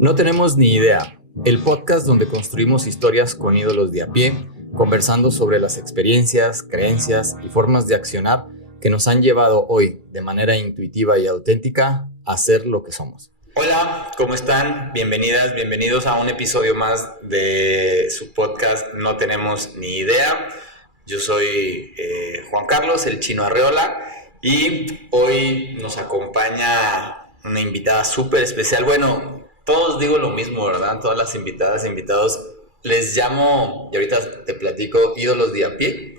No tenemos ni idea, el podcast donde construimos historias con ídolos de a pie, conversando sobre las experiencias, creencias y formas de accionar que nos han llevado hoy, de manera intuitiva y auténtica, a ser lo que somos. Hola, ¿cómo están? Bienvenidas, bienvenidos a un episodio más de su podcast No tenemos ni idea. Yo soy Juan Carlos, el Chino Arreola, y hoy nos acompaña una invitada súper especial. Bueno, todos digo lo mismo, ¿verdad? Todas las invitadas e invitados les llamo, y ahorita te platico, ídolos de a pie.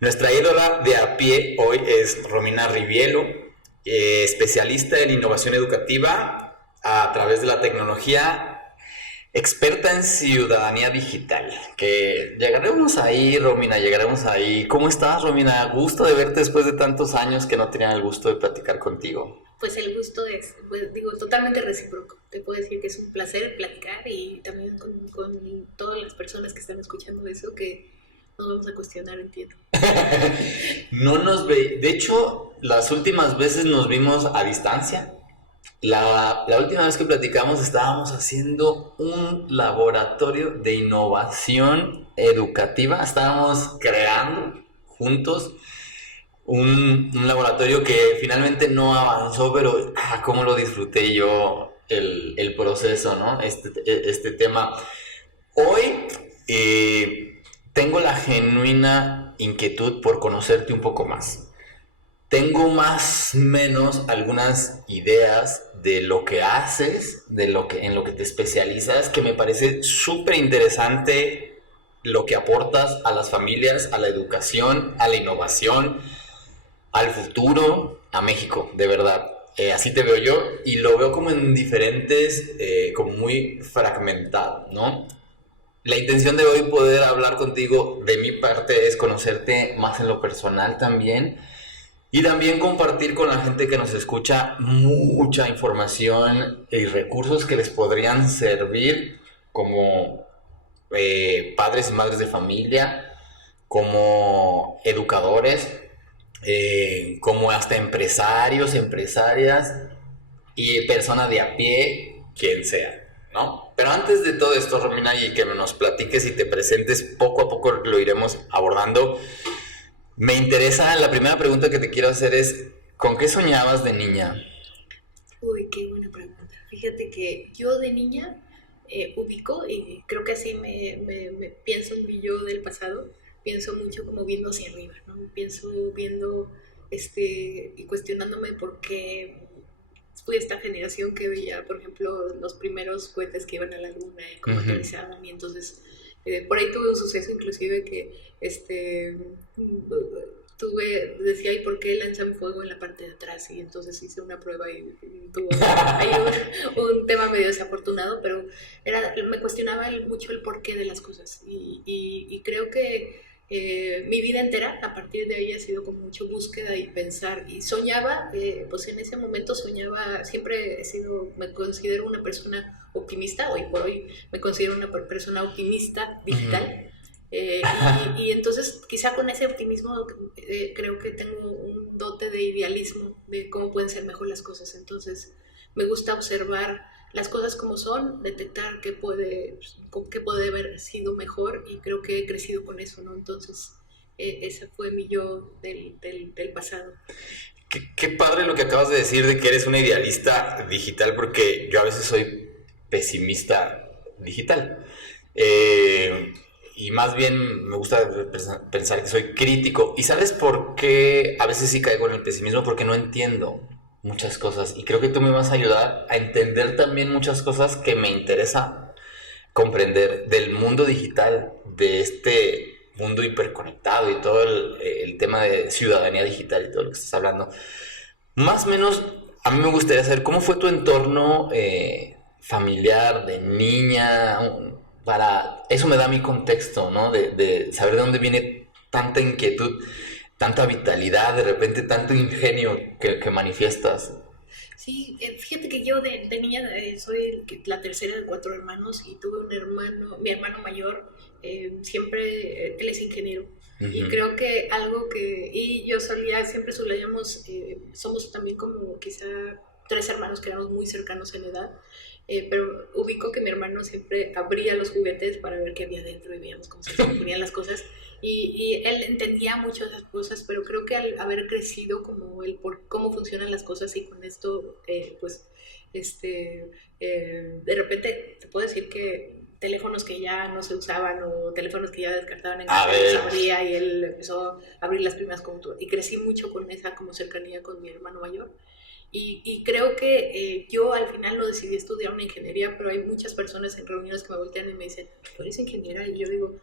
Nuestra ídola de a pie hoy es Romina Rivielo, especialista en innovación educativa a través de la tecnología, experta en ciudadanía digital. Que llegaremos ahí, Romina, llegaremos ahí. ¿Cómo estás, Romina? Gusto de verte después de tantos años que no tenía el gusto de platicar contigo. Pues el gusto es, totalmente recíproco. Te puedo decir que es un placer platicar y también con todas las personas que están escuchando eso que nos vamos a cuestionar, entiendo. No nos ve. De hecho, las últimas veces nos vimos a distancia. La última vez que platicamos estábamos haciendo un laboratorio de innovación educativa. Estábamos creando juntos un laboratorio que finalmente no avanzó, pero cómo lo disfruté yo el proceso, ¿no? Este tema. Hoy tengo la genuina inquietud por conocerte un poco más. Tengo más o menos algunas ideas de lo que haces, en lo que te especializas, que me parece súper interesante lo que aportas a las familias, a la educación, a la innovación, al futuro, a México, de verdad. Así te veo yo y lo veo como en diferentes, como muy fragmentado, ¿no? La intención de hoy poder hablar contigo de mi parte es conocerte más en lo personal también y también compartir con la gente que nos escucha mucha información y recursos que les podrían servir como padres y madres de familia, como educadores, como hasta empresarios, empresarias y persona de a pie, quien sea, ¿no? Pero antes de todo esto, Romina, y que nos platiques y te presentes, poco a poco lo iremos abordando. Me interesa, la primera pregunta que te quiero hacer es, ¿con qué soñabas de niña? Uy, qué buena pregunta. Fíjate que yo de niña ubico, y creo que así me pienso en mi yo del pasado, pienso mucho como viendo hacia arriba, ¿no? Pienso viendo y cuestionándome por qué fui esta generación que veía, por ejemplo, los primeros cohetes que iban a la luna y cómo aterrizaban, y entonces por ahí tuve un suceso inclusive que decía, ¿y por qué lanzan fuego en la parte de atrás? Y entonces hice una prueba y tuvo ahí un tema medio desafortunado, pero me cuestionaba mucho el porqué de las cosas y creo que mi vida entera a partir de ahí ha sido con mucha búsqueda y pensar y soñaba, pues en ese momento soñaba, siempre me considero una persona optimista, hoy por hoy me considero una persona optimista digital. Y entonces quizá con ese optimismo creo que tengo un dote de idealismo de cómo pueden ser mejor las cosas. Entonces me gusta observar las cosas como son, detectar qué puede haber sido mejor, y creo que he crecido con eso, ¿no? Entonces ese fue mi yo del pasado. Qué padre lo que acabas de decir de que eres una idealista digital, porque yo a veces soy pesimista digital. Y más bien me gusta pensar que soy crítico. ¿Y sabes por qué a veces sí caigo en el pesimismo? Porque no entiendo muchas cosas. Y creo que tú me vas a ayudar a entender también muchas cosas que me interesa comprender del mundo digital, de este mundo hiperconectado y todo el tema de ciudadanía digital y todo lo que estás hablando. Más o menos, a mí me gustaría saber cómo fue tu entorno familiar, de niña, para eso me da mi contexto, ¿no? De saber de dónde viene tanta inquietud, tanta vitalidad, de repente tanto ingenio que manifiestas. Sí, fíjate que yo de niña soy la tercera de 4 hermanos y tuve un hermano, mi hermano mayor, siempre, él es ingeniero. Y creo que algo que, y yo siempre solíamos, somos también como quizá 3 hermanos que éramos muy cercanos en edad, pero ubico que mi hermano siempre abría los juguetes para ver qué había dentro y veíamos cómo se ponían las cosas. Y él entendía mucho esas cosas, pero creo que al haber crecido como él por cómo funcionan las cosas y con esto, pues, de repente te puedo decir que teléfonos que ya no se usaban o teléfonos que ya descartaban en casa, los abría y él empezó a abrir las primeras computadoras. Y crecí mucho con esa como cercanía con mi hermano mayor. Y creo que yo al final no decidí estudiar una ingeniería, pero hay muchas personas en reuniones que me voltean y me dicen, ¿tú eres ingeniera? Y yo digo,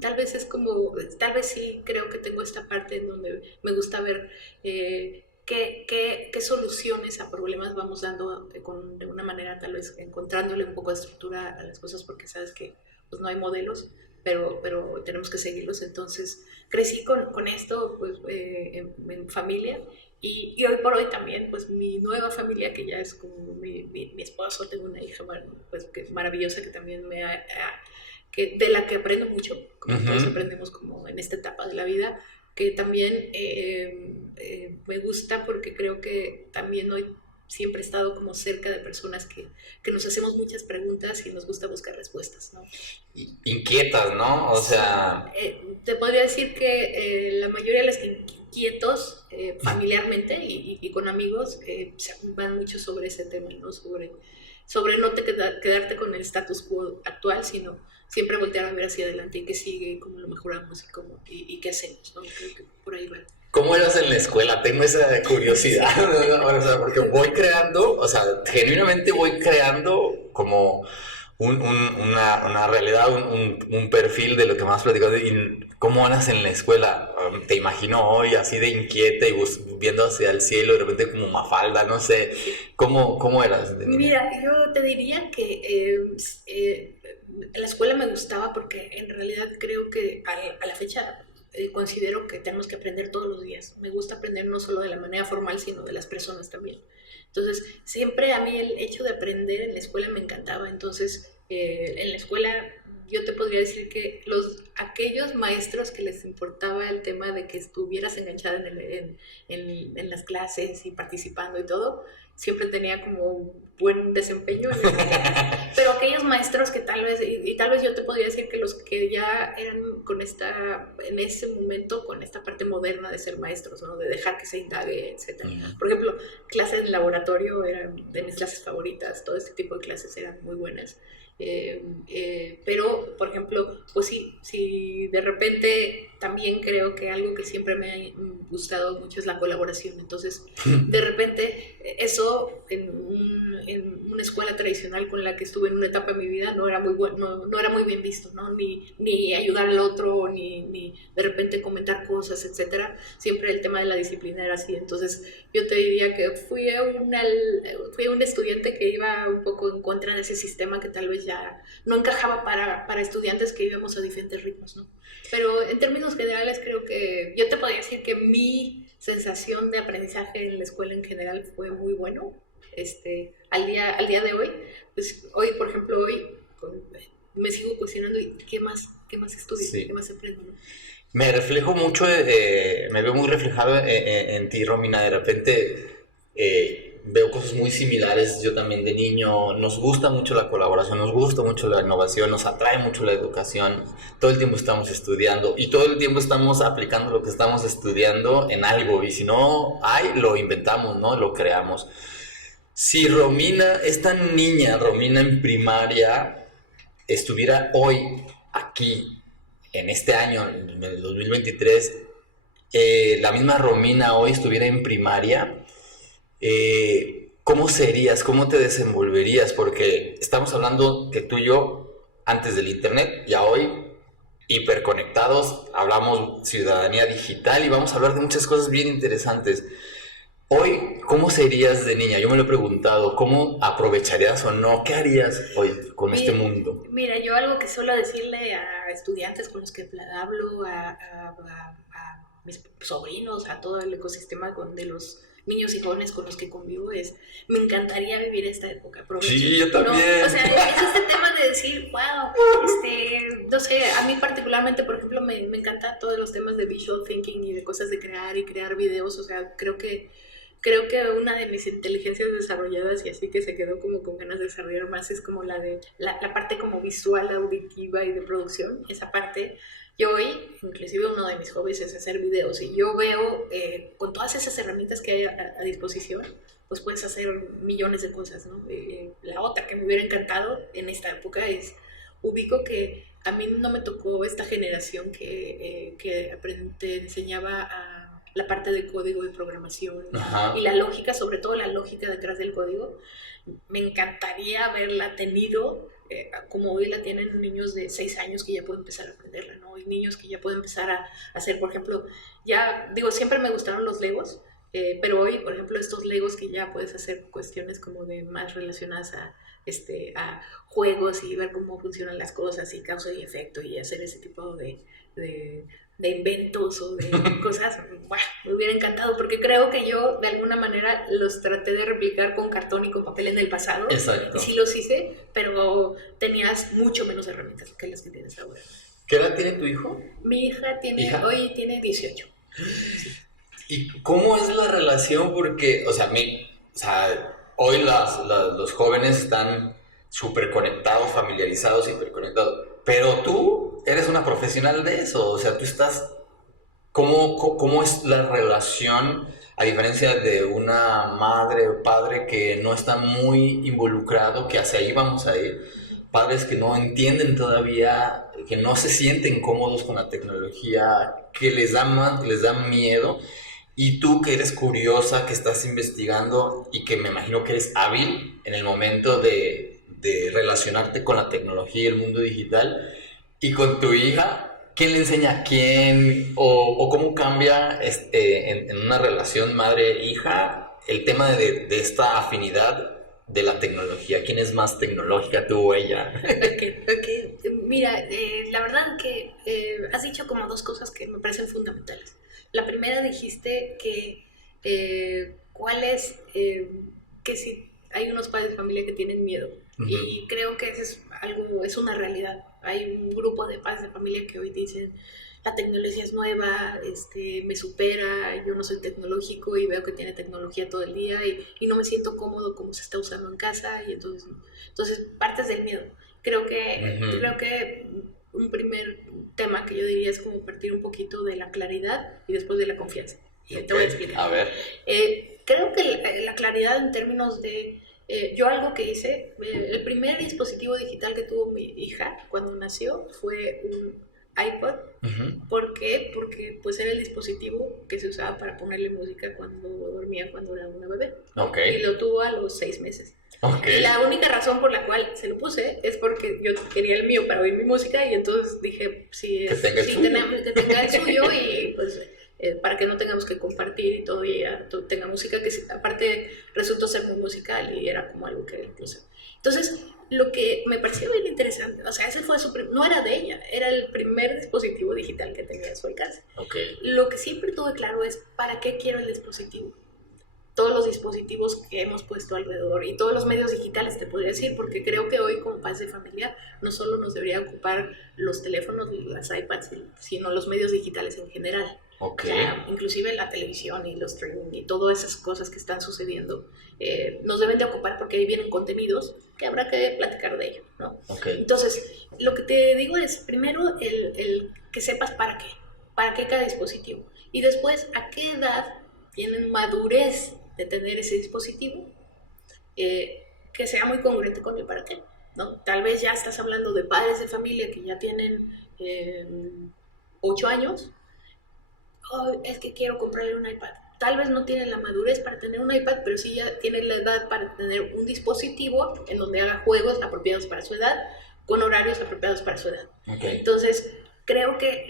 tal vez es como, tal vez sí creo que tengo esta parte en donde me gusta ver qué soluciones a problemas vamos dando de una manera tal vez encontrándole un poco de estructura a las cosas, porque sabes que pues, no hay modelos, pero tenemos que seguirlos. Entonces crecí con esto pues, en familia. Y hoy por hoy también, pues mi nueva familia, que ya es como mi esposo, tengo una hija pues, que es maravillosa, que también de la que aprendo mucho, como todos aprendemos como en esta etapa de la vida, que también me gusta porque creo que también hoy siempre he estado como cerca de personas que nos hacemos muchas preguntas y nos gusta buscar respuestas, ¿no? Inquietas, ¿no? O sea... te podría decir que la mayoría de los inquietos familiarmente y con amigos se van mucho sobre ese tema, ¿no? Sobre no quedarte con el status quo actual, sino siempre voltear a ver hacia adelante y qué sigue, cómo lo mejoramos y qué hacemos, ¿no? Creo que por ahí va. ¿Cómo eras en la escuela? Tengo esa curiosidad, o sea, porque voy creando, o sea, genuinamente voy creando como una realidad, un perfil de lo que me has platicado y cómo eras en la escuela. Te imagino hoy así de inquieta y viendo hacia el cielo, de repente como Mafalda, no sé, ¿cómo eras de niña? Mira, yo te diría que la escuela me gustaba porque en realidad creo que a la fecha considero que tenemos que aprender todos los días. Me gusta aprender no solo de la manera formal, sino de las personas también. Entonces, siempre a mí el hecho de aprender en la escuela me encantaba. Entonces, en la escuela yo te podría decir que aquellos maestros que les importaba el tema de que estuvieras enganchada en las clases y participando y todo, siempre tenía como buen desempeño en pero aquellos maestros que tal vez, y tal vez yo te podría decir que los que ya eran en ese momento, con esta parte moderna de ser maestros, ¿no? De dejar que se indague, etc. Por ejemplo, clases de laboratorio eran de mis clases favoritas, todo este tipo de clases eran muy buenas. Pero, por ejemplo, pues si de repente también creo que algo que siempre me ha gustado mucho es la colaboración. Entonces, de repente, eso en una escuela tradicional con la que estuve en una etapa de mi vida no era muy bueno, no era muy bien visto, ¿no? Ni ayudar al otro, ni de repente comentar cosas, etcétera. Siempre el tema de la disciplina era así. Entonces, yo te diría que fui un estudiante que iba un poco en contra de ese sistema que tal vez ya no encajaba para estudiantes que íbamos a diferentes ritmos, ¿no? Pero en términos generales creo que yo te podría decir que mi sensación de aprendizaje en la escuela en general fue muy bueno. Al día de hoy, pues hoy, por ejemplo, me sigo cuestionando ¿qué más estudio? Sí. ¿Qué más aprendo? ¿No? Me reflejo mucho, me veo muy reflejado en ti, Romina. De repente veo cosas muy similares. Yo también de niño, nos gusta mucho la colaboración, nos gusta mucho la innovación, nos atrae mucho la educación. Todo el tiempo estamos estudiando y todo el tiempo estamos aplicando lo que estamos estudiando en algo. Y si no hay, lo inventamos, ¿no? Lo creamos. Si Romina, esta niña, Romina en primaria, estuviera hoy aquí, en este año, en el 2023, la misma Romina hoy estuviera en primaria, ¿cómo serías? ¿Cómo te desenvolverías? Porque estamos hablando que tú y yo, antes del internet, ya hoy, hiperconectados, hablamos ciudadanía digital y vamos a hablar de muchas cosas bien interesantes. Hoy, ¿cómo serías de niña? Yo me lo he preguntado, ¿cómo aprovecharías o no? ¿Qué harías hoy con este mundo? Mira, yo algo que suelo decirle a estudiantes con los que hablo, a mis sobrinos, a todo el ecosistema de los niños y jóvenes con los que convivo me encantaría vivir esta época. Aprovecho, Sí, yo también. ¿no? O sea, es este tema de decir, wow, no sé, a mí particularmente, por ejemplo, me encanta todos los temas de visual thinking y de cosas de crear y crear videos. O sea, creo que una de mis inteligencias desarrolladas y así que se quedó como con ganas de desarrollar más es como la de la parte como visual, auditiva y de producción. Esa parte, yo hoy, inclusive uno de mis hobbies es hacer videos y yo veo con todas esas herramientas que hay a disposición, pues puedes hacer millones de cosas, ¿no? La otra que me hubiera encantado en esta época es, ubico que a mí no me tocó esta generación que te enseñaba a la parte de código de programación. Ajá. Y la lógica, sobre todo la lógica detrás del código. Me encantaría haberla tenido como hoy la tienen niños de 6 años que ya pueden empezar a aprenderla, ¿no? Y niños que ya pueden empezar a hacer, por ejemplo, ya, digo, siempre me gustaron los Legos, pero hoy, por ejemplo, estos Legos que ya puedes hacer cuestiones como de más relacionadas a juegos y ver cómo funcionan las cosas y causa y efecto y hacer ese tipo de inventos o de cosas, bueno, me hubiera encantado porque creo que yo de alguna manera los traté de replicar con cartón y con papel en el pasado. Exacto. Y sí los hice, pero tenías mucho menos herramientas que las que tienes ahora. ¿Qué edad tiene tu hijo? Mi hija hoy tiene 18. Sí. ¿Y cómo es la relación? Porque, o sea, hoy los jóvenes están súper conectados, familiarizados, hiperconectados, pero tú eres una profesional de eso, o sea, tú estás, ¿cómo es la relación, a diferencia de una madre o padre que no está muy involucrado, que hacia ahí vamos a ir, padres que no entienden todavía, que no se sienten cómodos con la tecnología, que les da miedo, y tú que eres curiosa, que estás investigando y que me imagino que eres hábil en el momento de relacionarte con la tecnología y el mundo digital, y con tu hija, ¿quién le enseña a quién? ¿O cómo cambia en una relación madre-hija el tema de esta afinidad de la tecnología? ¿Quién es más tecnológica, tú o ella? Ok. Mira, la verdad que has dicho como dos cosas que me parecen fundamentales. La primera dijiste que que si hay unos padres de familia que tienen miedo. Uh-huh. Y creo que eso es una realidad. Hay un grupo de padres de familia que hoy dicen, la tecnología es nueva, me supera, yo no soy tecnológico y veo que tiene tecnología todo el día y no me siento cómodo como se está usando en casa, y entonces partes del miedo. Creo que un primer tema que yo diría es como partir un poquito de la claridad y después de la confianza. Y te voy a explicar. A ver. Creo que la claridad en términos de yo algo que hice, el primer dispositivo digital que tuvo mi hija cuando nació fue un iPod. Uh-huh. ¿Por qué? Porque pues era el dispositivo que se usaba para ponerle música cuando dormía, cuando era una bebé. Okay. Y lo tuvo a los 6 meses. Okay. Y la única razón por la cual se lo puse es porque yo quería el mío para oír mi música, y entonces dije, que tenga el suyo y pues para que no tengamos que compartir y todo, y ella tenga música que aparte resultó ser muy musical y era como algo que incluso. Entonces, lo que me pareció bien interesante, o sea, ese fue no era de ella, era el primer dispositivo digital que tenía a su alcance. Okay. Lo que siempre tuve claro es, ¿para qué quiero el dispositivo? Todos los dispositivos que hemos puesto alrededor y todos los medios digitales, te podría decir, porque creo que hoy como padres de familia no solo nos debería ocupar los teléfonos y las iPads, sino los medios digitales en general. Okay. O sea, inclusive la televisión y los streaming y todas esas cosas que están sucediendo nos deben de ocupar, porque ahí vienen contenidos que habrá que platicar de ello, ¿no? Okay. Entonces, lo que te digo es, primero, el que sepas para qué cada dispositivo, y después, a qué edad tienen madurez de tener ese dispositivo, que sea muy congruente con el para qué, ¿no? Tal vez ya estás hablando de padres de familia que ya tienen 8 años, es que quiero comprarle un iPad. Tal vez no tienen la madurez para tener un iPad, pero sí ya tienen la edad para tener un dispositivo en donde haga juegos apropiados para su edad, con horarios apropiados para su edad. Okay. Entonces, creo que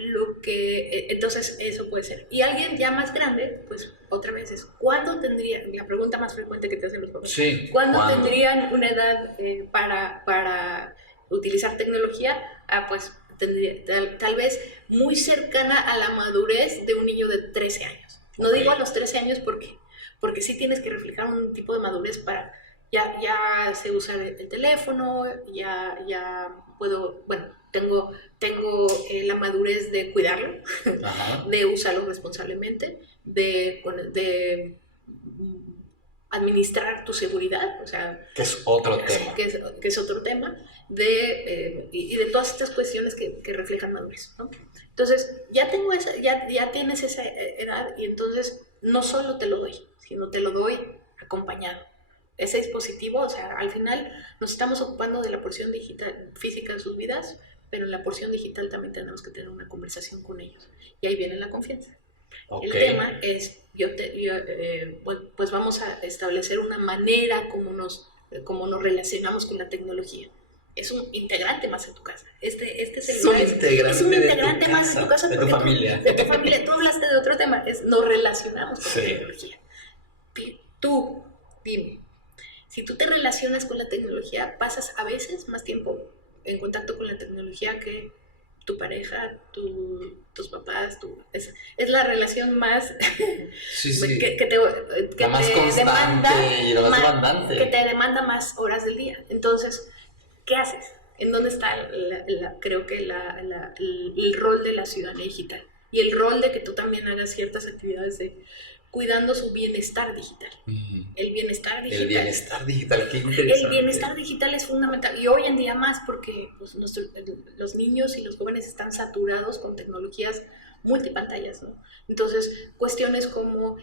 entonces eso puede ser. Y alguien ya más grande, pues otra vez es, ¿cuándo tendría, la pregunta más frecuente que te hacen los papás, sí, ¿cuándo tendrían una edad para utilizar tecnología? Pues tendría tal vez muy cercana a la madurez de un niño de 13 años. No digo a los 13 años porque porque sí tienes que reflejar un tipo de madurez para, ya sé usar el teléfono, ya puedo, bueno, tengo la madurez de cuidarlo, Ajá. de usarlo responsablemente, de administrar tu seguridad, o sea, Que es otro tema. que es otro tema, y de todas estas cuestiones que reflejan madurez, ¿no? Entonces, ya tienes esa edad y entonces no solo te lo doy, sino te lo doy acompañado. Ese dispositivo, o sea, al final nos estamos ocupando de la porción digital, física de sus vidas, pero en la porción digital también tenemos que tener una conversación con ellos. Y ahí viene la confianza. Ok. El tema es, pues vamos a establecer una manera como nos relacionamos con la tecnología. Es un integrante más en tu casa. Este celular es un integrante más en tu casa. De tu familia. De tu familia. Tú hablaste de otro tema, nos relacionamos con la tecnología. Tú, dime, si tú te relacionas con la tecnología, pasas a veces más tiempo en contacto con la tecnología que tu pareja, tus papás, es la relación más la más constante y la más demandante, que te demanda más horas del día. Entonces, ¿qué haces? ¿En dónde está creo que el rol de la ciudadanía digital? Y el rol de que tú también hagas ciertas actividades de cuidando su bienestar digital. Uh-huh. El bienestar digital. El bienestar digital, qué interesante. El bienestar digital es fundamental y hoy en día más porque pues, los niños y los jóvenes están saturados con tecnologías multipantallas, ¿no? Entonces, cuestiones como,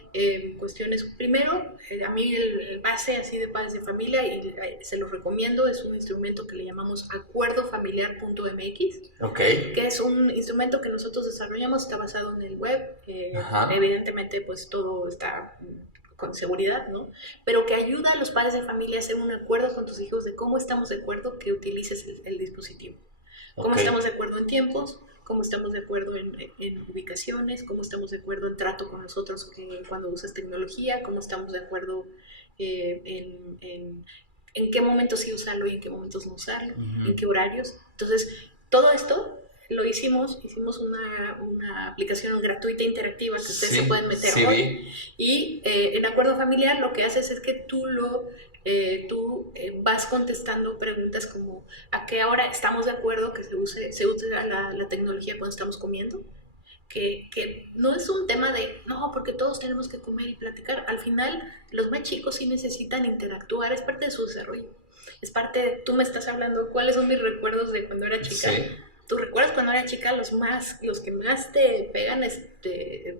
primero, a mí el base así de padres de familia, y se los recomiendo, es un instrumento que le llamamos acuerdofamiliar.mx, okay, que es un instrumento que nosotros desarrollamos, está basado en el web, evidentemente pues todo está con seguridad, ¿no? Pero que ayuda a los padres de familia a hacer un acuerdo con tus hijos de cómo estamos de acuerdo que utilices el dispositivo, cómo estamos de acuerdo en tiempos, cómo estamos de acuerdo en ubicaciones, cómo estamos de acuerdo en trato con nosotros cuando usas tecnología, cómo estamos de acuerdo en qué momentos sí usarlo y en qué momentos no usarlo, uh-huh, en qué horarios. Entonces, todo esto lo hicimos una aplicación gratuita interactiva que ustedes se pueden meter hoy. Y en Acuerdo Familiar lo que haces es que tú vas contestando preguntas como ¿a qué hora estamos de acuerdo que se use la tecnología cuando estamos comiendo? Que no es un tema de, no, porque todos tenemos que comer y platicar. Al final, los más chicos sí necesitan interactuar, es parte de su desarrollo. Es parte de, tú me estás hablando, ¿cuáles son mis recuerdos de cuando era chica? Sí. ¿Tú recuerdas cuando era chica los que más te pegan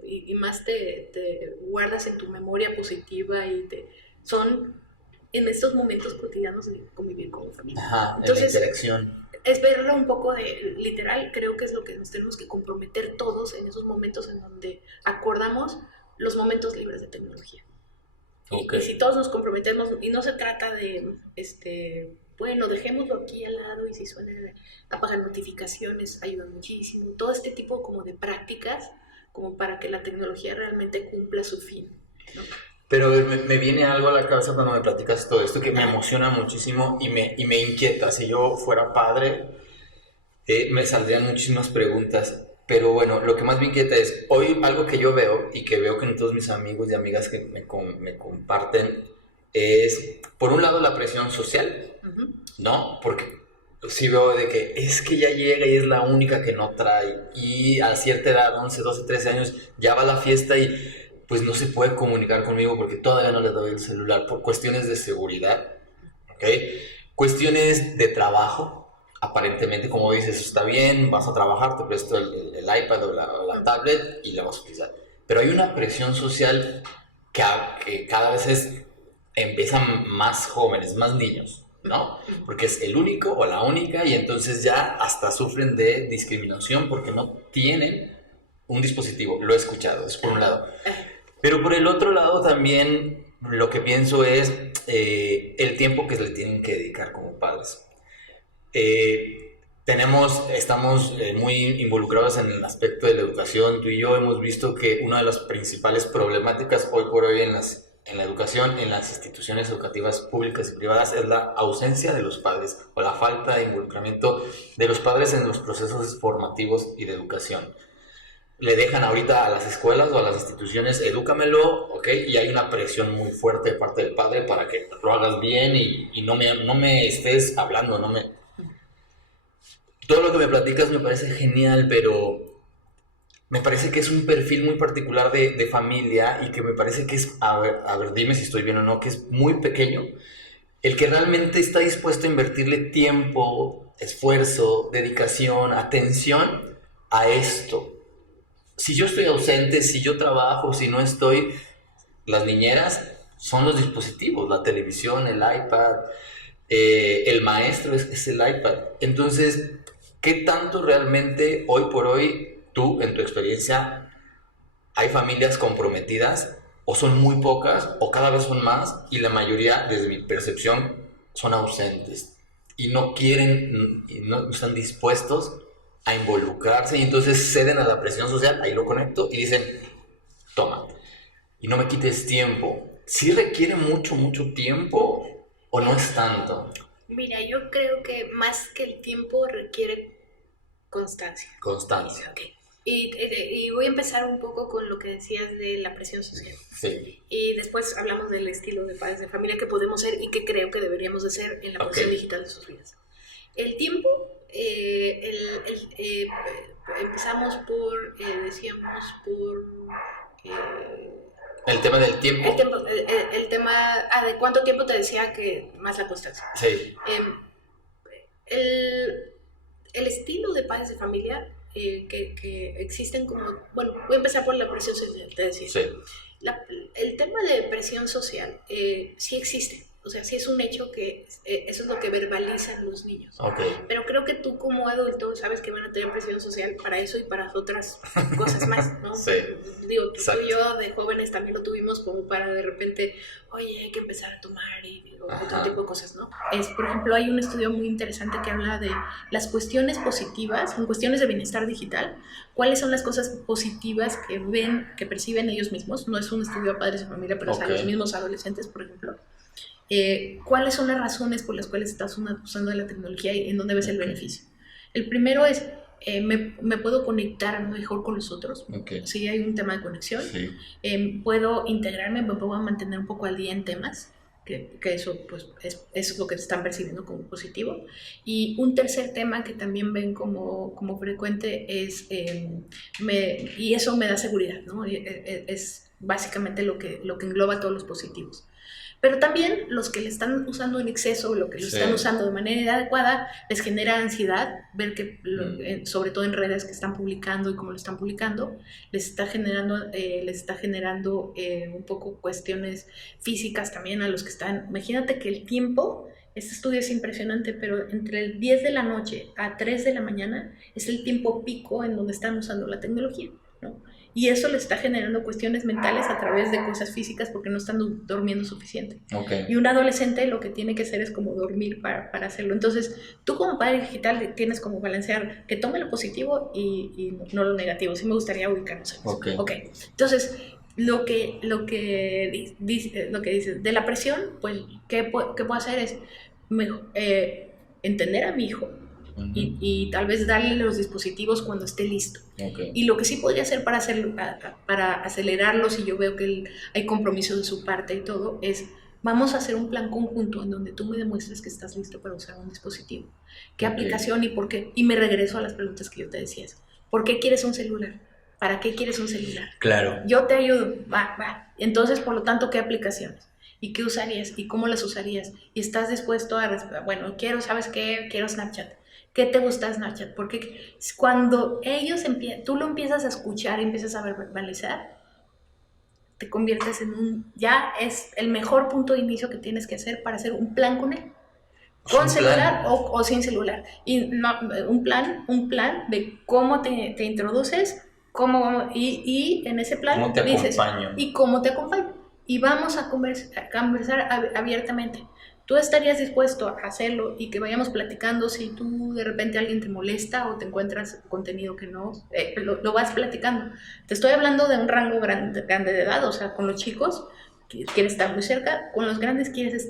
y más te guardas en tu memoria positiva son en estos momentos cotidianos de convivir con familia? Ajá, entonces, en la interacción. Es verlo un poco de literal, creo que es lo que nos tenemos que comprometer todos en esos momentos en donde acordamos los momentos libres de tecnología. Okay. Y si todos nos comprometemos, y no se trata de, bueno, dejémoslo aquí al lado y si suena, apagar notificaciones, ayuda muchísimo. Todo este tipo como de prácticas, como para que la tecnología realmente cumpla su fin, ¿no? Pero me viene algo a la cabeza cuando me platicas todo esto que me emociona muchísimo y me inquieta. Si yo fuera padre, me saldrían muchísimas preguntas. Pero bueno, lo que más me inquieta es, hoy algo que yo veo y que veo que en todos mis amigos y amigas que me comparten es, por un lado, la presión social, uh-huh, ¿no? Porque sí veo de que es que ya llega y es la única que no trae. Y a cierta edad, 11, 12, 13 años, ya va a la fiesta y pues no se puede comunicar conmigo porque todavía no le doy el celular por cuestiones de seguridad, ¿ok? Cuestiones de trabajo, aparentemente, como dices, está bien, vas a trabajar, te presto el iPad o la tablet y la vas a utilizar. Pero hay una presión social que cada vez empiezan más jóvenes, más niños, ¿no? Porque es el único o la única y entonces ya hasta sufren de discriminación porque no tienen un dispositivo. Lo he escuchado, es por un lado. Pero por el otro lado también lo que pienso es el tiempo que le tienen que dedicar como padres. Estamos muy involucrados en el aspecto de la educación. Tú y yo hemos visto que una de las principales problemáticas hoy por hoy en la educación, en las instituciones educativas públicas y privadas, es la ausencia de los padres o la falta de involucramiento de los padres en los procesos formativos y de educación. le dejan ahorita a las escuelas o a las instituciones, edúcamelo, ¿ok? Y hay una presión muy fuerte de parte del padre para que lo hagas bien y no me estés hablando, no me... Todo lo que me platicas me parece genial, pero me parece que es un perfil muy particular de familia y que me parece que es, a ver, dime si estoy bien o no, que es muy pequeño, el que realmente está dispuesto a invertirle tiempo, esfuerzo, dedicación, atención a esto. Si yo estoy ausente, si yo trabajo, si no estoy, las niñeras son los dispositivos, la televisión, el iPad, el maestro es el iPad. Entonces, ¿qué tanto realmente hoy por hoy tú, en tu experiencia, hay familias comprometidas o son muy pocas o cada vez son más y la mayoría, desde mi percepción, son ausentes y no quieren y no están dispuestos a involucrarse y entonces ceden a la presión social? Ahí lo conecto y dicen, toma, y no me quites tiempo. ¿Sí requiere mucho tiempo o no es tanto? Mira, yo creo que más que el tiempo requiere constancia. Constancia. Okay. Y voy a empezar un poco con lo que decías de la presión social. Sí. Y después hablamos del estilo de padres de familia que podemos ser y que creo que deberíamos de ser en la posición digital de sus vidas. El tiempo, empezamos por, decíamos, por... el tema del tiempo. El tema de cuánto tiempo te decía que más la constancia. Sí. El estilo de padres de familia que existen como... Bueno, voy a empezar por la presión social, te decía. Sí. El tema de presión social sí existe. O sea, sí es un hecho que eso es lo que verbalizan los niños. Okay. Pero creo que tú como adulto sabes que van a tener presión social para eso y para otras cosas más, ¿no? Sí. Digo, tú y yo de jóvenes también lo tuvimos como para de repente, oye, hay que empezar a tomar y otro tipo de cosas, ¿no? Por ejemplo, hay un estudio muy interesante que habla de las cuestiones positivas, en cuestiones de bienestar digital, cuáles son las cosas positivas que ven, que perciben ellos mismos. No es un estudio a padres de familia, pero a los mismos adolescentes, por ejemplo. ¿Cuáles son las razones por las cuales estás usando la tecnología y en dónde ves el beneficio? El primero es, me puedo conectar mejor con los otros. Sí, hay un tema de conexión. Sí. Puedo integrarme, me puedo mantener un poco al día en temas, que eso pues, es lo que están percibiendo como positivo. Y un tercer tema que también ven como frecuente es, y eso me da seguridad, ¿no? Es básicamente lo que engloba todos los positivos. Pero también los que le están usando en exceso, lo que lo están usando de manera inadecuada, les genera ansiedad ver que, sobre todo en redes que están publicando y cómo lo están publicando, les está generando un poco cuestiones físicas también a los que están. Imagínate que el tiempo, este estudio es impresionante, pero entre el 10 de la noche a 3 de la mañana es el tiempo pico en donde están usando la tecnología, ¿no? Y eso le está generando cuestiones mentales a través de cosas físicas porque no están durmiendo suficiente. Y un adolescente lo que tiene que hacer es como dormir para hacerlo. Entonces, tú como padre digital tienes como balancear que tome lo positivo y no lo negativo. Sí me gustaría ubicarnos en eso. Entonces, lo que dices de la presión, pues, ¿qué puedo hacer? Es entender a mi hijo. Y tal vez darle los dispositivos cuando esté listo. Y lo que sí podría hacer para acelerarlo, si yo veo que hay compromiso de su parte y todo, es vamos a hacer un plan conjunto en donde tú me demuestres que estás listo para usar un dispositivo. ¿Qué aplicación y por qué? Y me regreso a las preguntas que yo te decía. ¿Por qué quieres un celular? ¿Para qué quieres un celular? Claro. Yo te ayudo. Va. Entonces, por lo tanto, ¿qué aplicaciones? ¿Y qué usarías? ¿Y cómo las usarías? ¿Y estás dispuesto bueno, ¿sabes qué? Quiero Snapchat. ¿Qué te gusta Snapchat? Porque cuando tú lo empiezas a escuchar y empiezas a verbalizar, te conviertes ya es el mejor punto de inicio que tienes que hacer para hacer un plan con él. Con celular o sin celular. Y un plan de cómo te introduces, y en ese plan ¿cómo te dices, acompaño? ¿y cómo te acompaño? Y vamos a conversar abiertamente. ¿Tú estarías dispuesto a hacerlo y que vayamos platicando si tú de repente alguien te molesta o te encuentras contenido que no? Lo vas platicando. Te estoy hablando de un rango grande de edad, o sea, con los chicos quieres estar muy cerca, con los grandes quieres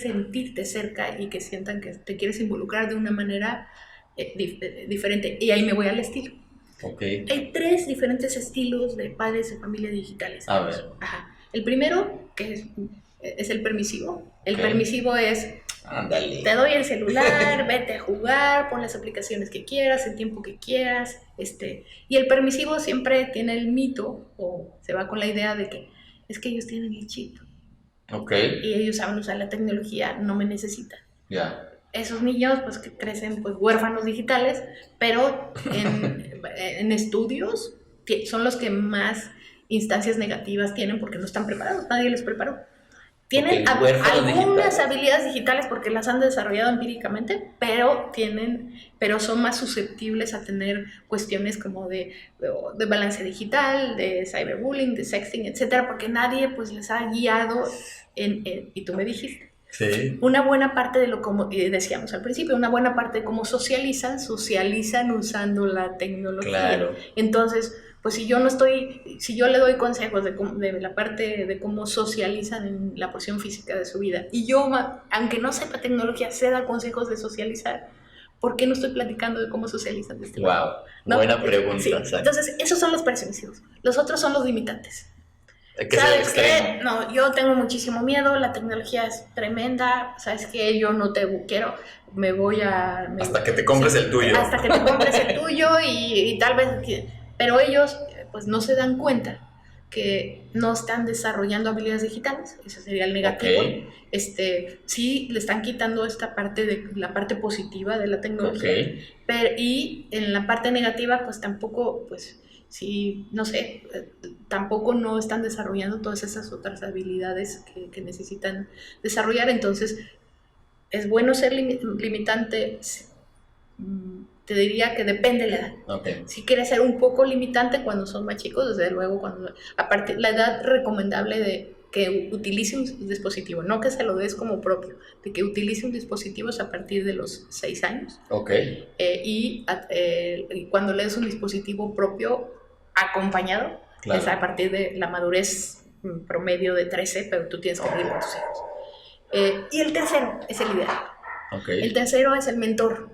sentirte cerca y que sientan que te quieres involucrar de una manera diferente. Y ahí me voy al estilo. Ok. Hay 3 diferentes estilos de padres de familia digitales. A ver. Ajá. El primero, que es el permisivo. El Ok. permisivo es, Ándale. te doy el celular, vete a jugar, pon las aplicaciones que quieras, el tiempo que quieras. Y el permisivo siempre tiene el mito, o se va con la idea de que es que ellos tienen el chip. Ok. Y ellos saben usar la tecnología, no me necesitan. Ya. Esos niños pues que crecen pues huérfanos digitales, pero en estudios son los que más instancias negativas tienen porque no están preparados, nadie les preparó. Tienen Huérfanos algunas digitales. habilidades digitales porque las han desarrollado empíricamente, pero son más susceptibles a tener cuestiones como de balance digital, de cyberbullying, de sexting, etcétera, porque nadie pues les ha guiado y tú me dijiste. Sí. Una buena parte de decíamos al principio, una buena parte de cómo socializan usando la tecnología. Claro. Entonces, pues si yo le doy consejos de la parte de cómo socializan en la porción física de su vida, y yo, aunque no sepa tecnología, sé dar consejos de socializar, ¿por qué no estoy platicando de cómo socializan de este lado? Wow. ¿No? Buena pregunta. Sí. Entonces, esos son los permisivos. Los otros son los limitantes. Que sea el ¿Sabes qué? extremo. No, yo tengo muchísimo miedo, la tecnología es tremenda, ¿sabes qué? Yo no te quiero, Hasta que te compres el tuyo. Hasta que te compres el tuyo y tal vez... Pero ellos pues no se dan cuenta que no están desarrollando habilidades digitales, ese sería el negativo. Okay. Sí le están quitando la parte positiva de la tecnología, Okay. y en la parte negativa pues tampoco, pues sí, no sé, tampoco no están desarrollando todas esas otras habilidades que necesitan desarrollar. Entonces es bueno ser limitante. Te diría que depende de la edad. Okay. Si quieres ser un poco limitante cuando son más chicos, desde luego, aparte la edad recomendable de que utilice un dispositivo, no que se lo des como propio, de que utilice un dispositivo es a partir de los 6 años. Okay. Y cuando le des un dispositivo propio acompañado, claro, es a partir de la madurez promedio de 13, pero tú tienes que vivir con tus hijos. Y el tercero es el ideal. Okay. El tercero es el mentor.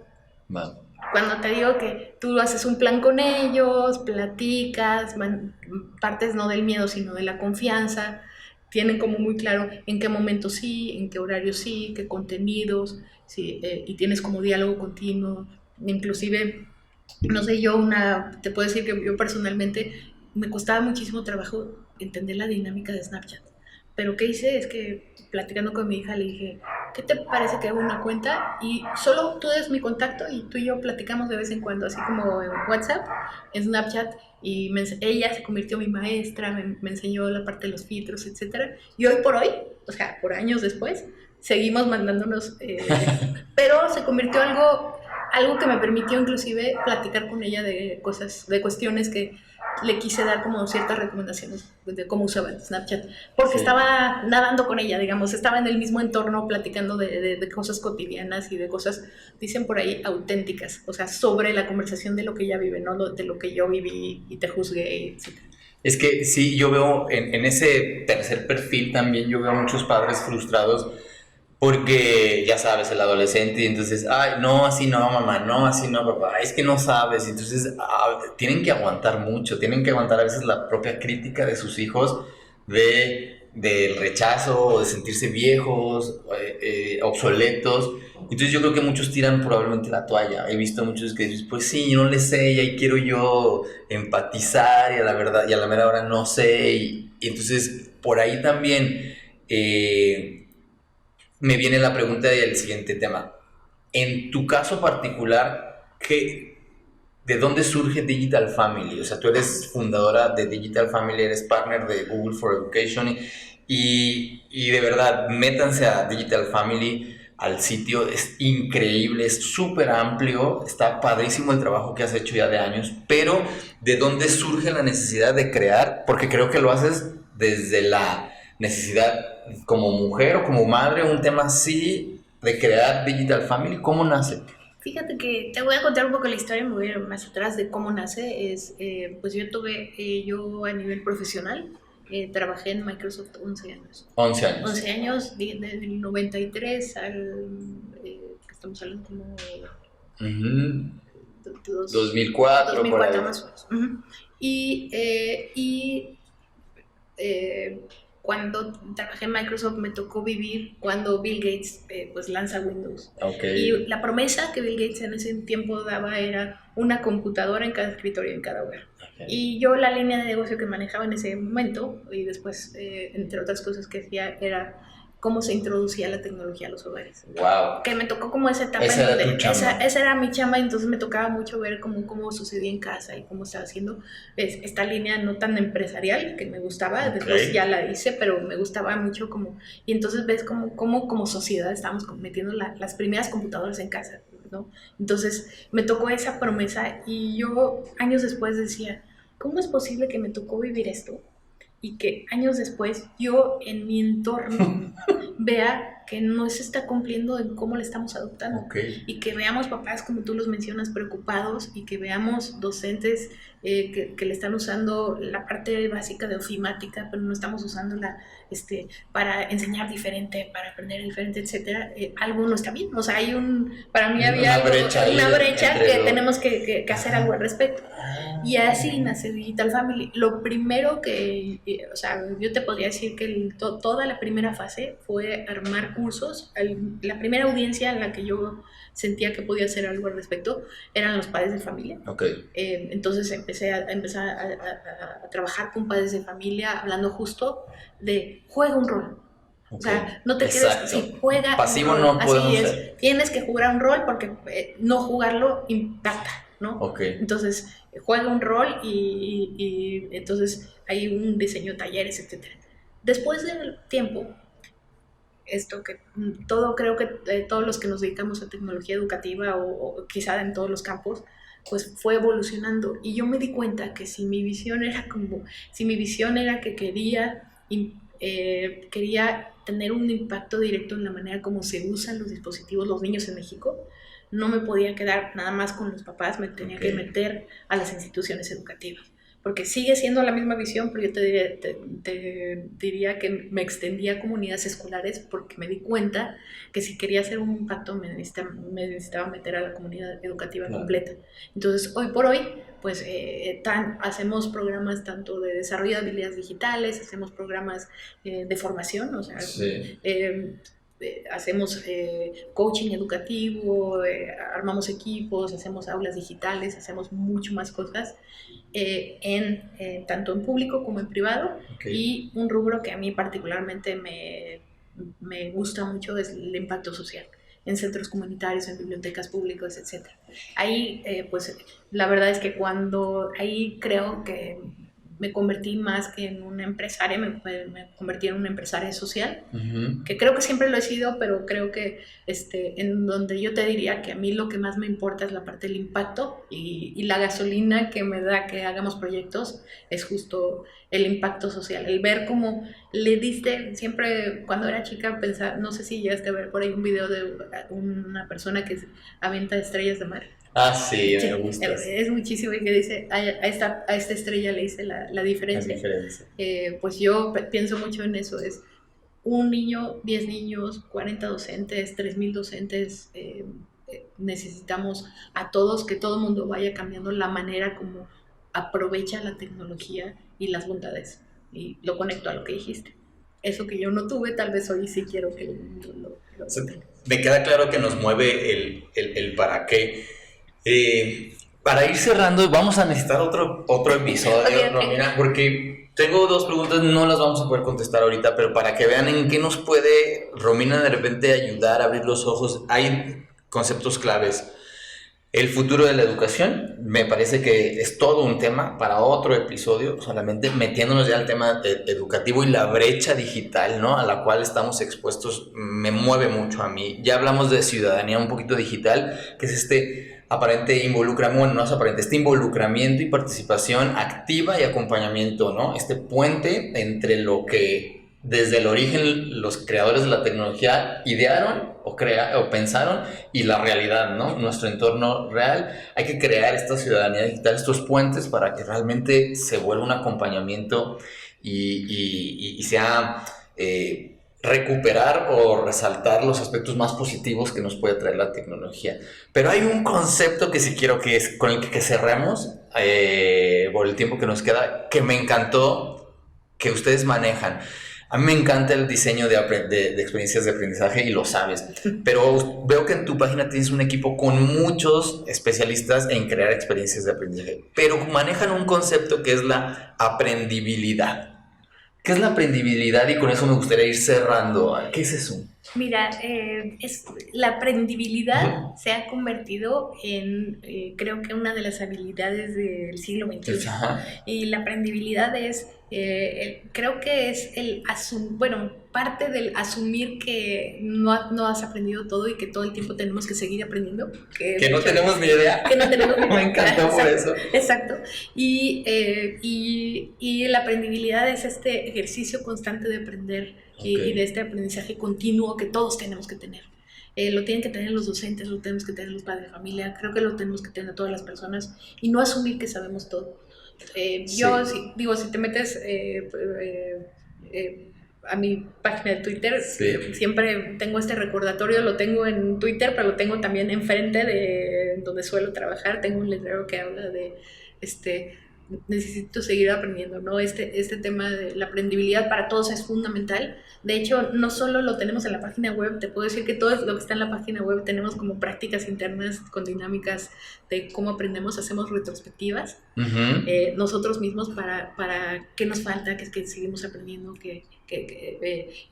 Wow. Cuando te digo que tú haces un plan con ellos, platicas, partes no del miedo, sino de la confianza, tienen como muy claro en qué momento sí, en qué horario sí, qué contenidos, sí, y tienes como diálogo continuo. Inclusive, no sé, te puedo decir que yo personalmente me costaba muchísimo trabajo entender la dinámica de Snapchat. Pero ¿qué hice? Es que platicando con mi hija le dije, ¿qué te parece que hago una cuenta? Y solo tú des mi contacto y tú y yo platicamos de vez en cuando, así como en WhatsApp, en Snapchat. Y ella se convirtió en mi maestra, me enseñó la parte de los filtros, etc. Y hoy por hoy, o sea, por años después, seguimos mandándonos, pero se convirtió en algo que me permitió inclusive platicar con ella de cuestiones que le quise dar como ciertas recomendaciones de cómo usaba Snapchat, porque estaba nadando con ella, digamos, estaba en el mismo entorno platicando de cosas cotidianas y de cosas, dicen por ahí, auténticas, o sea, sobre la conversación de lo que ella vive, no de lo que yo viví y te juzgué, etc. Es que sí, yo veo en ese tercer perfil también, yo veo muchos padres frustrados porque, ya sabes, el adolescente, y entonces, ay, no, así no, mamá, no, así no, papá, es que no sabes, entonces tienen que aguantar mucho, tienen que aguantar a veces la propia crítica de sus hijos del rechazo, de sentirse viejos, obsoletos. Entonces yo creo que muchos tiran probablemente la toalla. He visto muchos que dicen, pues sí, yo no le sé, y ahí quiero yo empatizar, y a la verdad, y a la mera hora no sé, y entonces por ahí también me viene la pregunta del siguiente tema. En tu caso particular, ¿de dónde surge Digital Family? O sea, tú eres fundadora de Digital Family, eres partner de Google for Education, y de verdad, métanse a Digital Family, al sitio, es increíble, es súper amplio, está padrísimo el trabajo que has hecho ya de años, pero ¿de dónde surge la necesidad de crear? Porque creo que lo haces desde la necesidad como mujer o como madre, un tema así de crear Digital Family. ¿Cómo nace? Fíjate que te voy a contar un poco la historia, me voy a ir más atrás de cómo nace. Pues yo a nivel profesional trabajé en Microsoft 11 años. 11 años. 11 años, del 93 al... estamos hablando como... 2004, por 2004 ahí. más o menos. Uh-huh. Y cuando trabajé en Microsoft me tocó vivir cuando Bill Gates pues lanza Windows. Okay. Y la promesa que Bill Gates en ese tiempo daba era una computadora en cada escritorio, en cada hogar. Okay. Y yo la línea de negocio que manejaba en ese momento, y después, entre otras cosas que hacía, era cómo se introducía la tecnología a los hogares. Wow. Que me tocó como esa etapa esa en donde esa era mi chamba, entonces me tocaba mucho ver cómo sucedía en casa y cómo estaba haciendo esta línea no tan empresarial que me gustaba, okay. Después ya la hice, pero me gustaba mucho como, y entonces ves cómo como sociedad estábamos metiendo las primeras computadoras en casa, ¿no? Entonces me tocó esa promesa y yo años después decía, ¿cómo es posible que me tocó vivir esto? Y que años después yo en mi entorno vea que no se está cumpliendo en cómo le estamos adoptando. Okay. Y que veamos papás, como tú los mencionas, preocupados, y que veamos docentes que le están usando la parte básica de ofimática, pero no estamos usándola para enseñar diferente, para aprender diferente, etcétera. Algo no está bien. O sea, para mí había una brecha que tenemos que hacer algo al respecto. Y así nace Digital Family. Lo primero que, o sea, yo te podría decir que toda la primera fase fue armar cursos. La primera audiencia en la que yo sentía que podía hacer algo al respecto eran los padres de familia. Okay. Entonces empecé a trabajar con padres de familia, hablando justo de juega un rol. Okay. O sea, no te quedes si juega pasivo, un rol. No podemos así es, ser. Tienes que jugar un rol porque no jugarlo impacta, ¿no? Okay. Entonces juega un rol y entonces hay un diseño de talleres, etcétera. Después del tiempo, creo que todos los que nos dedicamos a tecnología educativa o quizá en todos los campos, pues fue evolucionando, y yo me di cuenta que si mi visión era que quería tener un impacto directo en la manera como se usan los dispositivos los niños en México, no me podía quedar nada más con los papás, me tenía que meter a las instituciones educativas, porque sigue siendo la misma visión, pero yo te diría que me extendía a comunidades escolares, porque me di cuenta que si quería hacer un impacto me necesitaba meter a la comunidad educativa completa. Entonces, hoy por hoy, pues hacemos programas tanto de desarrollo de habilidades digitales, hacemos programas de formación, o sea, sí. Hacemos coaching educativo, armamos equipos, hacemos aulas digitales, hacemos mucho más cosas tanto en público como en privado. Okay. Y un rubro que a mí particularmente me gusta mucho es el impacto social en centros comunitarios, en bibliotecas públicas, etc. Ahí, pues, la verdad es que ahí creo que me convertí más que en una empresaria, me convertí en una empresaria social, uh-huh. Que creo que siempre lo he sido, pero creo que en donde yo te diría que a mí lo que más me importa es la parte del impacto, y la gasolina que me da que hagamos proyectos es justo el impacto social, el ver cómo le diste, siempre cuando era chica pensaba, no sé si llegaste a ver por ahí un video de una persona que avienta estrellas de mar. Ah, sí, me gusta. Es muchísimo, y que dice, a esta estrella le hice la diferencia. Pues yo pienso mucho en eso, es un niño, 10 niños, 40 docentes, 3,000 docentes, necesitamos a todos, que todo el mundo vaya cambiando la manera como aprovecha la tecnología y las bondades. Y lo conecto a lo que dijiste. Eso que yo no tuve, tal vez hoy sí quiero que el mundo lo tenga. Me queda claro que nos mueve el para qué. Para ir cerrando, vamos a necesitar otro episodio, okay, Romina, porque tengo 2 preguntas, no las vamos a poder contestar ahorita, pero para que vean en qué nos puede Romina de repente ayudar a abrir los ojos, hay conceptos claves. El futuro de la educación, me parece que es todo un tema para otro episodio, solamente metiéndonos ya al tema educativo y la brecha digital, ¿no?, a la cual estamos expuestos, me mueve mucho a mí. Ya hablamos de ciudadanía un poquito digital, que es aparente involucramiento, bueno, no es aparente, este involucramiento y participación activa y acompañamiento, ¿no? Este puente entre lo que desde el origen los creadores de la tecnología idearon o pensaron y la realidad, ¿no? Nuestro entorno real. Hay que crear esta ciudadanía digital, estos puentes para que realmente se vuelva un acompañamiento y sea recuperar o resaltar los aspectos más positivos que nos puede traer la tecnología. Pero hay un concepto que sí quiero que es con el que cerremos por el tiempo que nos queda, que me encantó que ustedes manejan. A mí me encanta el diseño de experiencias de aprendizaje y lo sabes, pero veo que en tu página tienes un equipo con muchos especialistas en crear experiencias de aprendizaje, pero manejan un concepto que es la aprendibilidad. ¿Qué es la aprendibilidad? Y con eso me gustaría ir cerrando. ¿Qué es eso? Mira, la aprendibilidad se ha convertido en, creo que una de las habilidades del siglo XXI. Ajá. Y la aprendibilidad es, creo que es parte del asumir que no has aprendido todo y que todo el tiempo tenemos que seguir aprendiendo. Que no tenemos ni idea. Que no tenemos ni idea. Me encantó por eso. Exacto. Y la aprendibilidad es este ejercicio constante de aprender. Y de este aprendizaje continuo que todos tenemos que tener. Lo tienen que tener los docentes, lo tenemos que tener los padres de familia, creo que lo tenemos que tener todas las personas y no asumir que sabemos todo. Yo si te metes a mi página de Twitter, siempre tengo este recordatorio, lo tengo en Twitter, pero lo tengo también enfrente de donde suelo trabajar, tengo un letrero que habla de necesito seguir aprendiendo, ¿no? Este tema de la aprendibilidad para todos es fundamental. De hecho, no solo lo tenemos en la página web, te puedo decir que todo lo que está en la página web tenemos como prácticas internas con dinámicas de cómo aprendemos, hacemos retrospectivas nosotros mismos para qué nos falta, que seguimos aprendiendo, y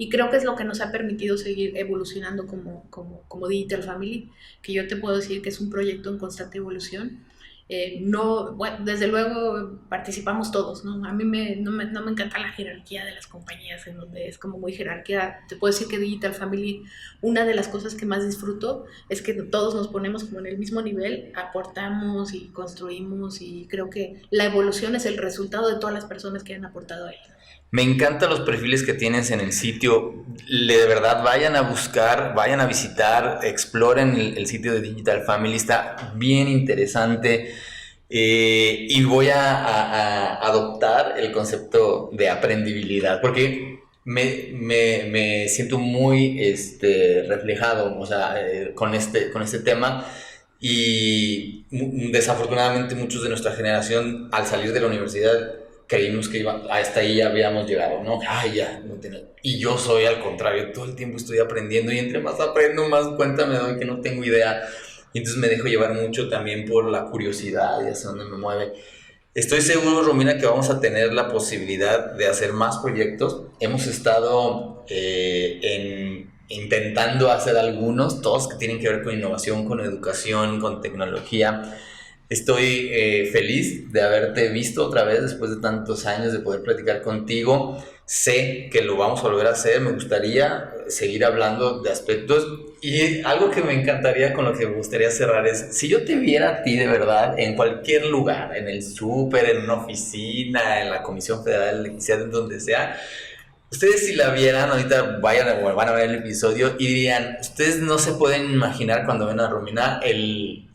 creo que es lo que nos ha permitido seguir evolucionando como Digital Family, que yo te puedo decir que es un proyecto en constante evolución. Desde luego participamos todos, ¿no? A mí no me encanta la jerarquía de las compañías en donde es como muy jerarquía. Te puedo decir que Digital Family, una de las cosas que más disfruto es que todos nos ponemos como en el mismo nivel, aportamos y construimos, y creo que la evolución es el resultado de todas las personas que han aportado a él. Me encantan los perfiles que tienes en el sitio. De verdad, vayan a buscar, vayan a visitar, exploren el sitio de Digital Family. Está bien interesante. Y voy a adoptar el concepto de aprendibilidad, porque me siento muy reflejado, o sea, con este tema. Y desafortunadamente muchos de nuestra generación, al salir de la universidad, creímos que hasta ahí ya habíamos llegado, ¿no? Y yo soy al contrario, todo el tiempo estoy aprendiendo, y entre más aprendo, más cuenta me doy que no tengo idea, y entonces me dejo llevar mucho también por la curiosidad y hacia dónde me mueve. Estoy seguro, Romina, que vamos a tener la posibilidad de hacer más proyectos. Hemos estado intentando hacer algunos, todos que tienen que ver con innovación, con educación, con tecnología. Estoy feliz de haberte visto otra vez después de tantos años, de poder platicar contigo. Sé que lo vamos a volver a hacer. Me gustaría seguir hablando de aspectos, y algo que me encantaría, con lo que me gustaría cerrar, es si yo te viera a ti de verdad en cualquier lugar, en el súper, en una oficina, en la Comisión Federal de Electricidad, en donde sea. Ustedes, si la vieran, ahorita van a ver el episodio y dirían, ustedes no se pueden imaginar cuando ven a Romina el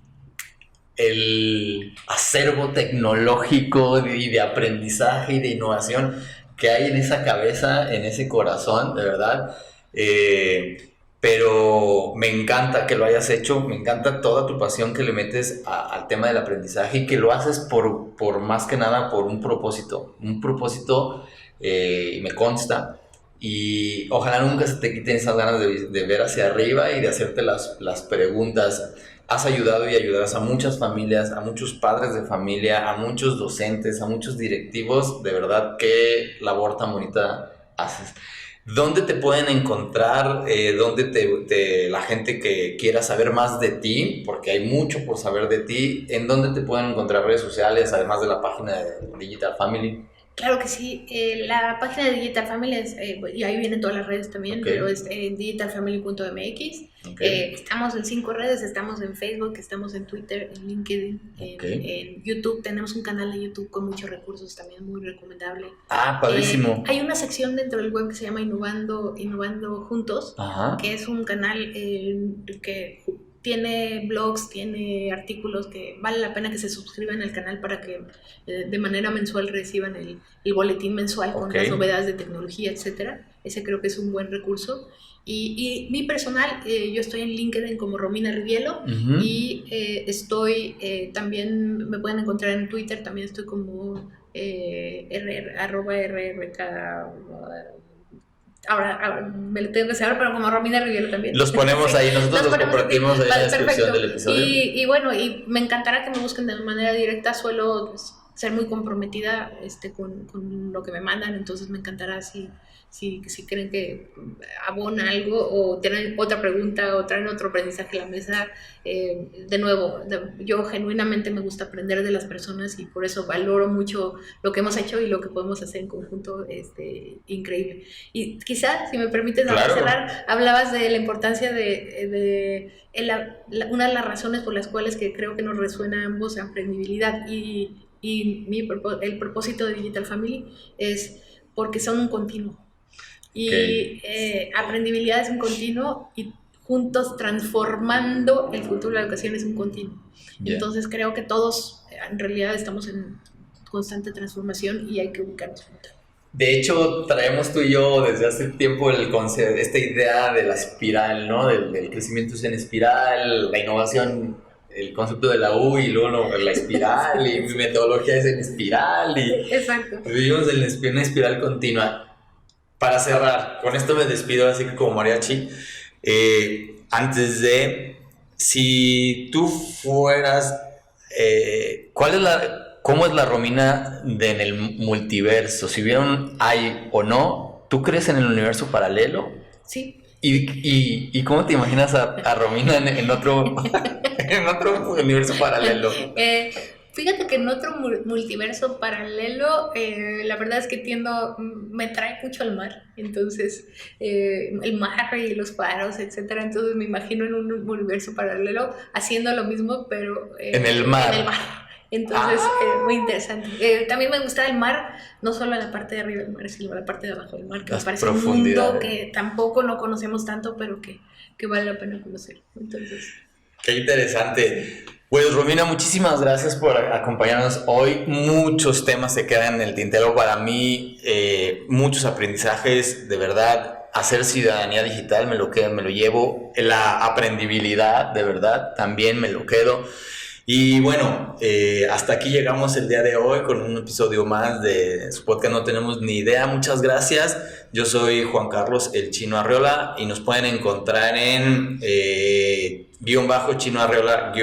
acervo tecnológico y de aprendizaje y de innovación que hay en esa cabeza, en ese corazón, de verdad. Pero me encanta que lo hayas hecho, me encanta toda tu pasión que le metes al tema del aprendizaje, y que lo haces por más que nada por un propósito, me consta, y ojalá nunca se te quiten esas ganas de ver hacia arriba y de hacerte las preguntas. Has ayudado y ayudarás a muchas familias, a muchos padres de familia, a muchos docentes, a muchos directivos. De verdad, qué labor tan bonita haces. ¿Dónde te pueden encontrar? ¿Dónde la gente que quiera saber más de ti? Porque hay mucho por saber de ti. ¿En dónde te pueden encontrar redes sociales, además de la página de Digital Family? Claro que sí, la página de Digital Family es, y ahí vienen todas las redes también, pero es digitalfamily.mx. Estamos en 5 redes, estamos en Facebook, estamos en Twitter, en LinkedIn, en YouTube. Tenemos un canal de YouTube con muchos recursos también, muy recomendable. Padrísimo. Hay una sección dentro del web que se llama Innovando Juntos. Ajá. Que es un canal que tiene blogs, tiene artículos, que vale la pena que se suscriban al canal para que de manera mensual reciban el boletín mensual con las novedades de tecnología, etcétera. ese creo que es un buen recurso. Y mi personal, yo estoy en LinkedIn como Romina Rivielo, y estoy también, me pueden encontrar en Twitter, también estoy como @rrk. Ahora me lo tengo que saber, pero como Romina Rivielo también. Los ponemos ahí, nosotros los compartimos ahí en la descripción perfecto. del episodio. Y bueno, y me encantará que me busquen de manera directa. Suelo pues, ser muy comprometida con lo que me mandan, entonces me encantará si creen que abona algo o tienen otra pregunta o traen otro aprendizaje a la mesa. De nuevo, yo genuinamente me gusta aprender de las personas y por eso valoro mucho lo que hemos hecho y lo que podemos hacer en conjunto, increíble. Y quizá, si me permites, claro, cerrar, hablabas de la importancia de una de las razones por las cuales que creo que nos resuena a ambos emprendibilidad y el propósito de Digital Family es porque son un continuo. Y aprendibilidad es un continuo y juntos transformando el futuro de la educación es un continuo. Entonces creo que todos en realidad estamos en constante transformación y hay que ubicarnos juntos. De hecho, traemos tú y yo desde hace tiempo esta idea de la espiral, ¿no? Del crecimiento es en espiral, la innovación, el concepto de la U y luego la espiral y mi metodología es en espiral y exacto. Vivimos en una espiral continua. Para cerrar, con esto me despido así que como mariachi. Antes de, si tú fueras, ¿cómo es la Romina en el multiverso? Si vieron hay o no, ¿tú crees en el universo paralelo? Sí. ¿Y cómo te imaginas a Romina en otro, en otro universo paralelo? Fíjate que en otro multiverso paralelo, la verdad es que me trae mucho al mar, entonces el mar y los faros, etcétera, entonces me imagino en un universo paralelo haciendo lo mismo, pero en el mar. Entonces, muy interesante. También me gusta el mar, no solo la parte de arriba del mar, sino la parte de abajo del mar, que me parece un mundo que tampoco no conocemos tanto, pero que vale la pena conocer. Entonces, qué interesante. Pues Romina, muchísimas gracias por acompañarnos hoy. Muchos temas se quedan en el tintero para mí, muchos aprendizajes, de verdad. Hacer ciudadanía digital me lo llevo. La aprendibilidad, de verdad, también me lo quedo. Y bueno, hasta aquí llegamos el día de hoy con un episodio más de su podcast No Tenemos Ni Idea. Muchas gracias. Yo soy Juan Carlos El Chino Arriola y nos pueden encontrar en _Chino Arriola_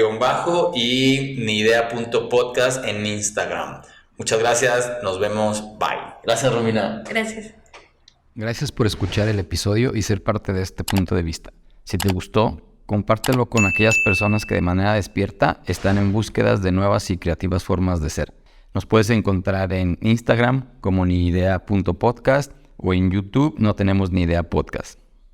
y niidea.podcast en Instagram. Muchas gracias, nos vemos, bye. Gracias, Romina. Gracias. Gracias por escuchar el episodio y ser parte de este punto de vista. Si te gustó, compártelo con aquellas personas que de manera despierta están en búsquedas de nuevas y creativas formas de ser. Nos puedes encontrar en Instagram como niidea.podcast o en YouTube No Tenemos Ni Idea Podcast.